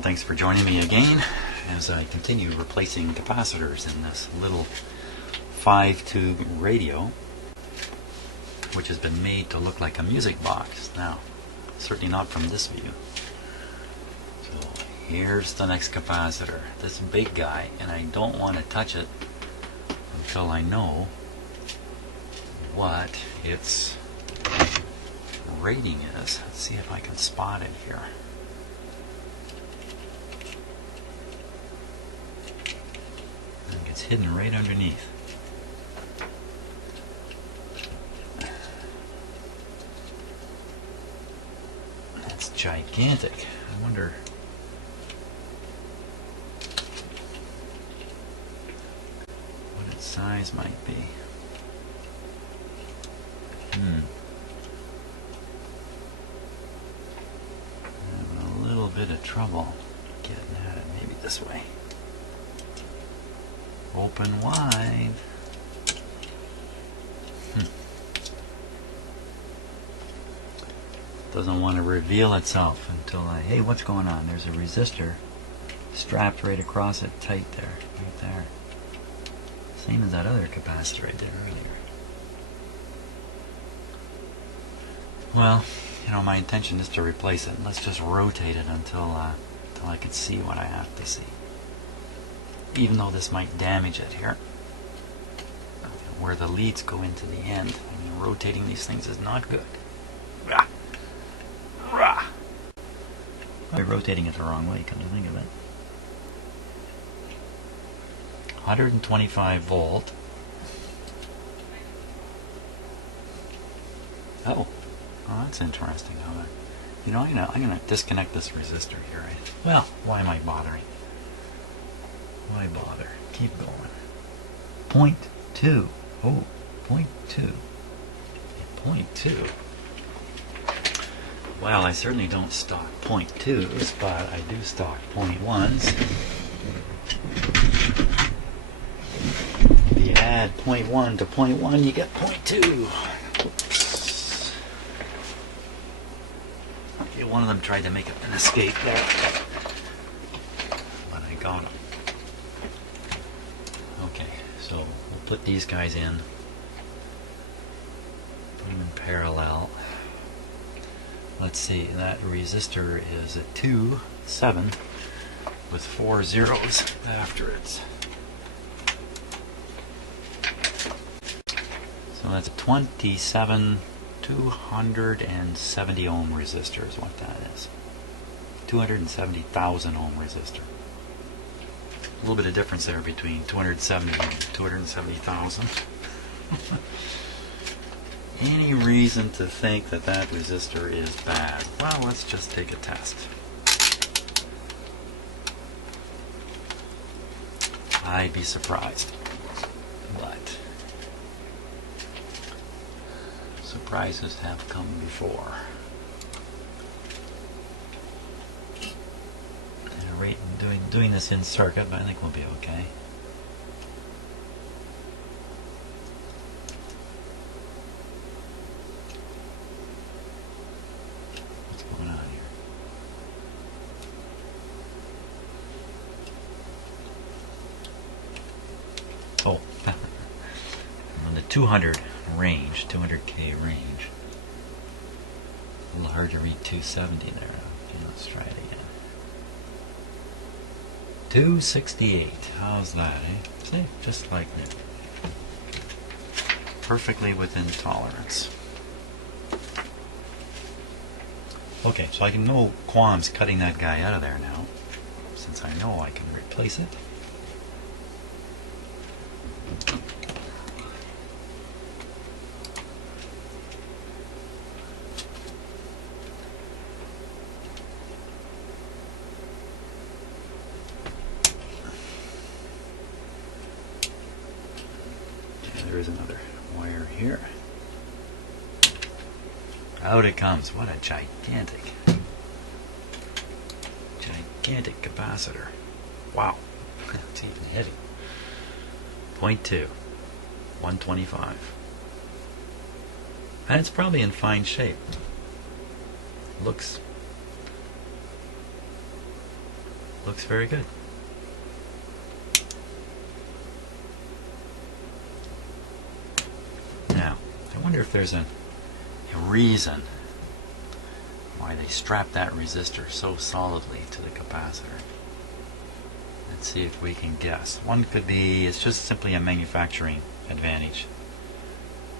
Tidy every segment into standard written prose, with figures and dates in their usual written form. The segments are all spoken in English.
Well, thanks for joining me again as I continue replacing capacitors in this little 5-tube radio, which has been made to look like a music box. Now, certainly not from this view. So here's the next capacitor, this big guy, and I don't want to touch it until I know what its rating is. Let's see if I can spot it here. I think it's hidden right underneath. That's gigantic. I wonder what its size might be. Having a little bit of trouble getting at it. Maybe this way. Open wide. Doesn't want to reveal itself until hey, what's going on? There's a resistor strapped right across it, tight there, right there. Same as that other capacitor I did earlier. Well, you know, my intention is to replace it. Let's just rotate it until I can see what I have to see. Even though this might damage it here, where the leads go into the end. I mean, rotating these things is not good. I'm rotating it the wrong way, come to think of it. 125 volt. Oh, that's interesting. You know, I'm gonna disconnect this resistor here. Right? Well, why am I bothering? Why bother? Keep going. 0.2. Oh, 0.2. 0.2. Well, I certainly don't stock 0.2s, but I do stock 0.1s. If you add 0.1 to 0.1, you get 0.2. Okay, one of them tried to make an escape there, but I got him. Okay, so we'll put these guys in. Put them in parallel. Let's see, that resistor is a 2.7 with 4 zeros after it. So that's 27, 270 ohm resistor is what that is. 270,000 ohm resistor. A little bit of difference there between 270 and 270,000. Any reason to think that that resistor is bad? Well, let's just take a test. I'd be surprised, but surprises have come before. Doing this in circuit, but I think we'll be okay. Oh, on the 200 range, 200K range. A little hard to read 270 there. Okay, let's try it again. 268. How's that, eh? See, just like that. Perfectly within tolerance. Okay, so I can no qualms cutting that guy out of there now, since I know I can replace it. There is another wire here. Out it comes. What a gigantic capacitor. Wow. It's even heavy. 0.2. 125. And it's probably in fine shape. Looks Looks very good. Now, I wonder if there's a reason why they strap that resistor so solidly to the capacitor. Let's see if we can guess. One could be it's just simply a manufacturing advantage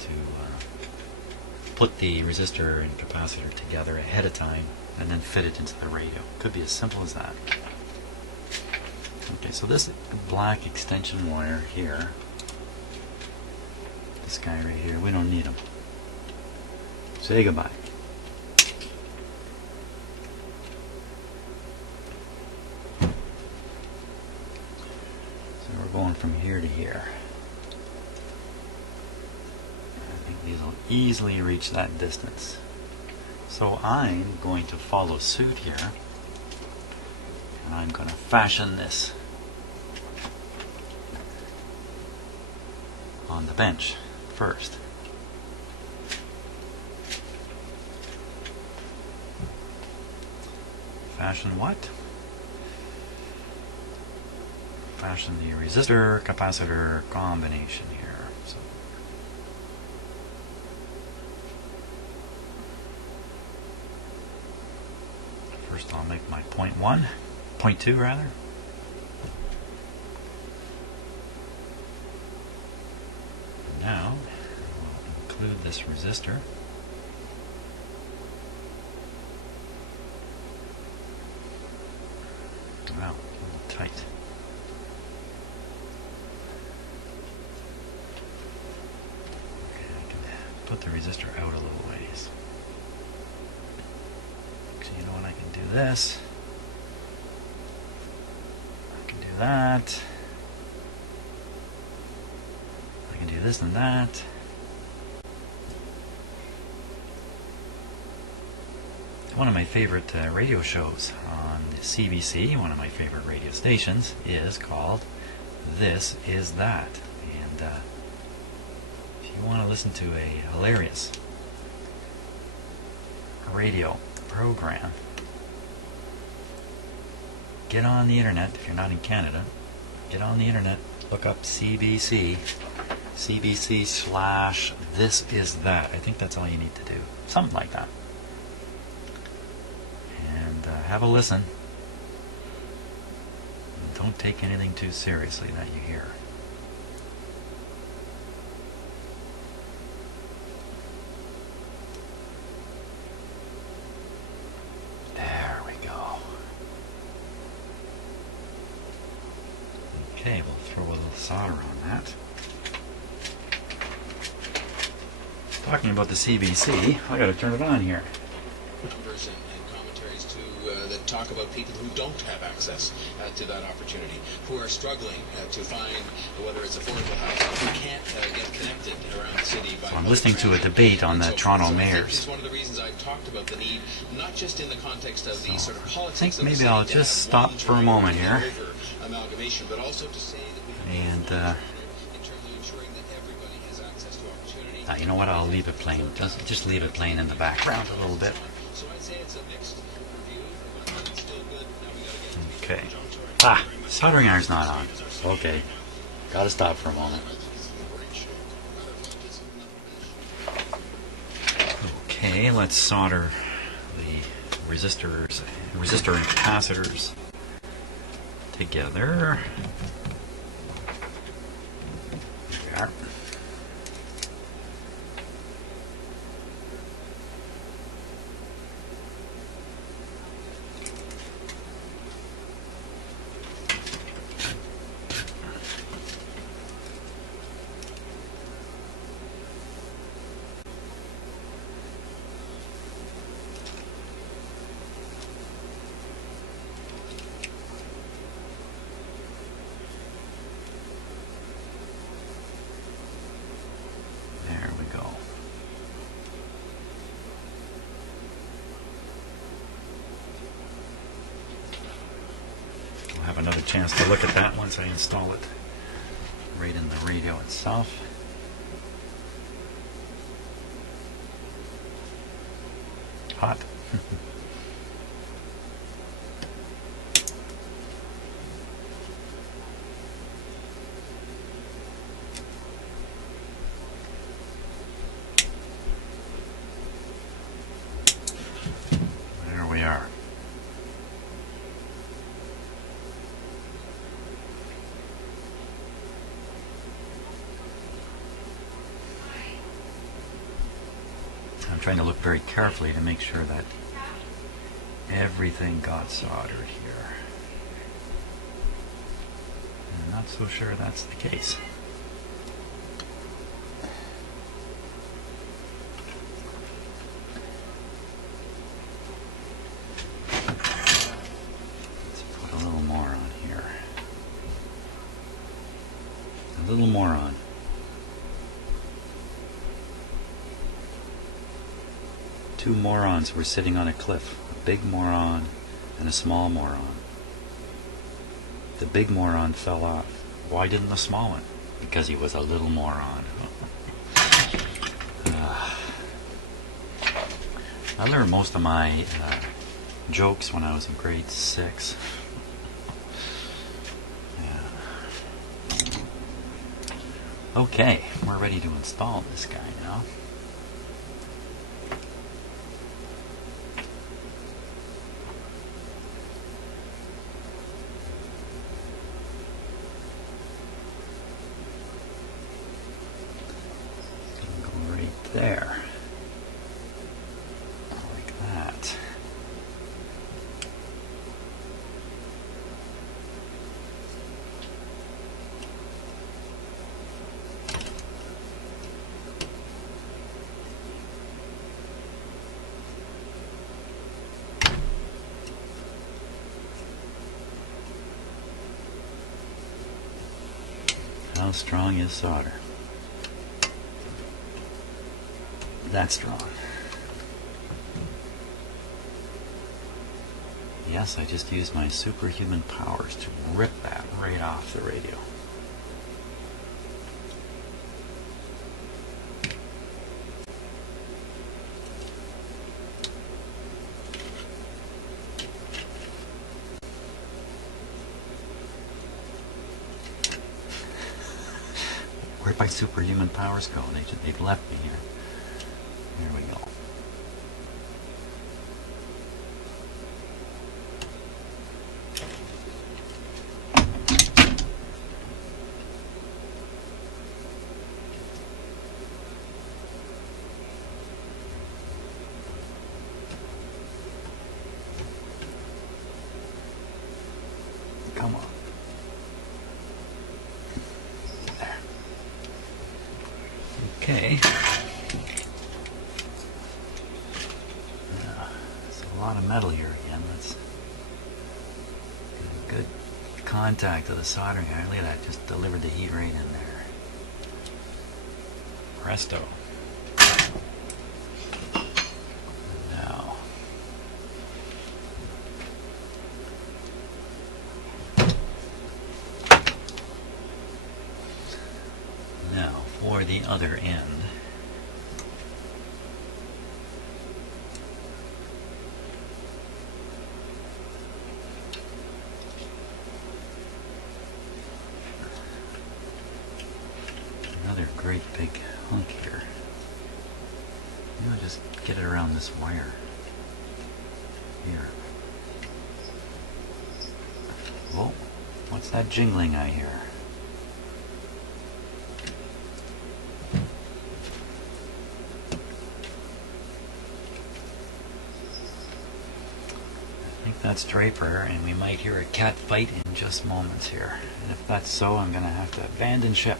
to put the resistor and capacitor together ahead of time and then fit it into the radio. Could be as simple as that. Okay, so this black extension wire here, this guy right here, we don't need him. Say goodbye. So we're going from here to here. I think these will easily reach that distance. So I'm going to follow suit here, and I'm going to fashion this on the bench first. Fashion what? Fashion the resistor capacitor combination here. So first I'll make my 0.2 rather. And now I'll include this resistor. Wow, a little tight. Okay, I can put the resistor out a little ways. So you know what, I can do this. I can do that. I can do this and that. One of my favorite radio shows on the CBC, one of my favorite radio stations, is called This Is That. And if you want to listen to a hilarious radio program, get on the internet. If you're not in Canada, get on the internet, look up CBC, CBC/This Is That. I think that's all you need to do. Something like that. Have a listen. And don't take anything too seriously that you hear. There we go. Okay, we'll throw a little solder on that. Talking about the CBC, I gotta turn it on here. Numbers and commentaries that talk about people who don't have access to that opportunity, who are struggling to find, whether it's affordable housing, who can't get connected around the city. So I'm listening to a debate on the Toronto mayors. This is one of the reasons I talked about the need, not just in the context of the sort of politics. I think maybe I'll just stop for a moment here. Amalgamation, but also to say that we And you know what? I'll leave it playing. Just leave it playing in the background a little bit. So I'd say it's a mixed review, but it's still good. Now we Okay. gotta get Soldering iron's not on. Okay. Gotta stop for a moment. Okay, let's solder the resistor and capacitors together. There we are. There we go. We'll have another chance to look at that once I install it right in the radio itself. Hot. are. I'm trying to look very carefully to make sure that everything got soldered here. I'm not so sure that's the case. Let's put a little more on here. A little more on. Two morons were sitting on a cliff, a big moron and a small moron. The big moron fell off. Why didn't the small one? Because he was a little moron. I learned most of my jokes when I was in grade 6. Yeah. Okay, we're ready to install this guy now. There. Like that. How strong is solder? That strong. Yes, I just used my superhuman powers to rip that right off the radio. Where'd my superhuman powers go? They've left me here. There we go. Come on. There. Okay. A lot of metal here again. Let's get a good contact of the soldering iron. Look at that, just delivered the heat right in there. Presto. Now, for the other end. Another great big hunk here. You know, just get it around this wire here. Whoa, what's that jingling I hear? I think that's Draper, and we might hear a cat fight in just moments here. And if that's so, I'm going to have to abandon ship.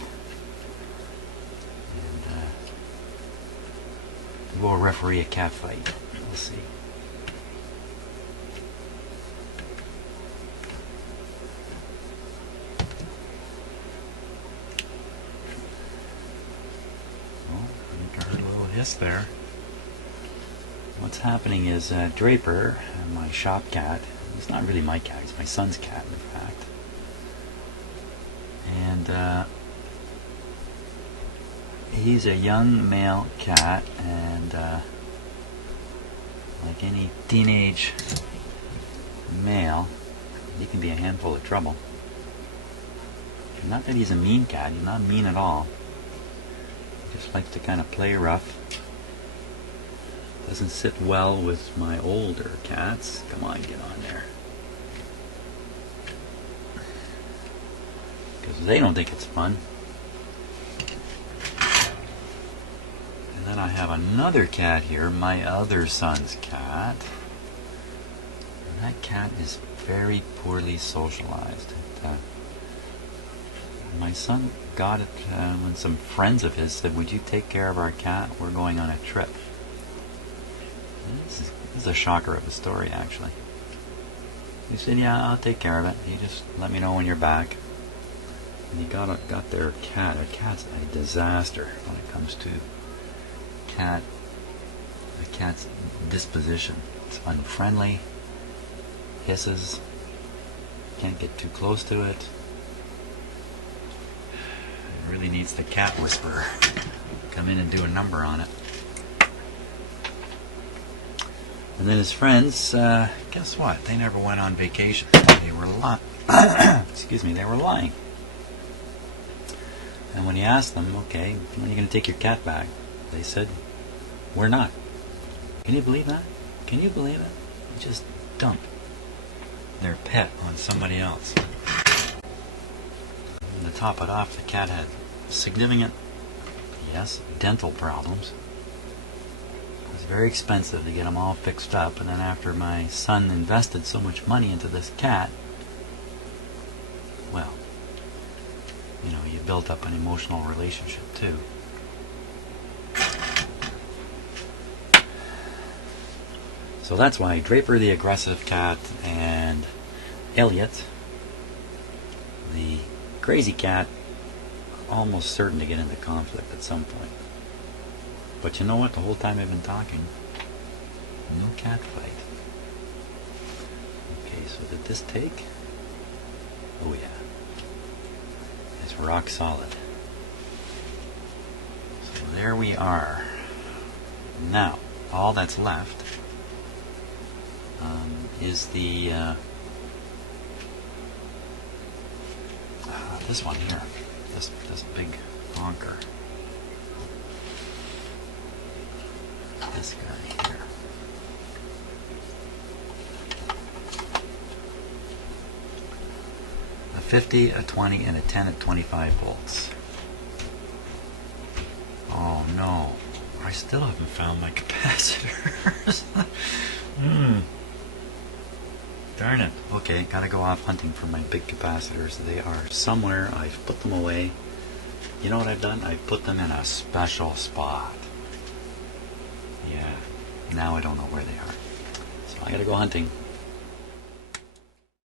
We'll referee a cat fight. We'll see. Well, I think I heard a little hiss there. What's happening is Draper, my shop cat, it's not really my cat, it's my son's cat in fact. And he's a young male cat, and like any teenage male, he can be a handful of trouble. Not that he's a mean cat, he's not mean at all. He just likes to kind of play rough. Doesn't sit well with my older cats. Come on, get on there. Because they don't think it's fun. And then I have another cat here, my other son's cat. And that cat is very poorly socialized. My son got it when some friends of his said, "Would you take care of our cat? We're going on a trip." This is a shocker of a story, actually. He said, "Yeah, I'll take care of it. You just let me know when you're back." And he got their cat. A cat's a disaster when it comes to a cat's disposition. It's unfriendly, hisses, can't get too close to it. It really needs the cat whisperer to come in and do a number on it. And then his friends, guess what? They never went on vacation. They were Excuse me, they were lying. And when he asked them, "Okay, when are you going to take your cat back?" they said, "We're not." Can you believe that? Can you believe it? They just dump their pet on somebody else. And to top it off, the cat had significant, yes, dental problems. It was very expensive to get them all fixed up, and then after my son invested so much money into this cat, well, you know, you built up an emotional relationship too. So that's why Draper the aggressive cat and Elliot the crazy cat are almost certain to get into conflict at some point. But you know what? The whole time I've been talking, no cat fight. Okay, so did this take? Oh yeah. It's rock solid. So there we are. Now, all that's left is the this one here, this big honker, this guy here. A 50, a 20, and a 10 at 25 volts. Oh no, I still haven't found my capacitors. Darn it. Okay, gotta go off hunting for my big capacitors. They are somewhere. I've put them away. You know what I've done? I've put them in a special spot. Yeah. Now I don't know where they are. So I gotta go hunting.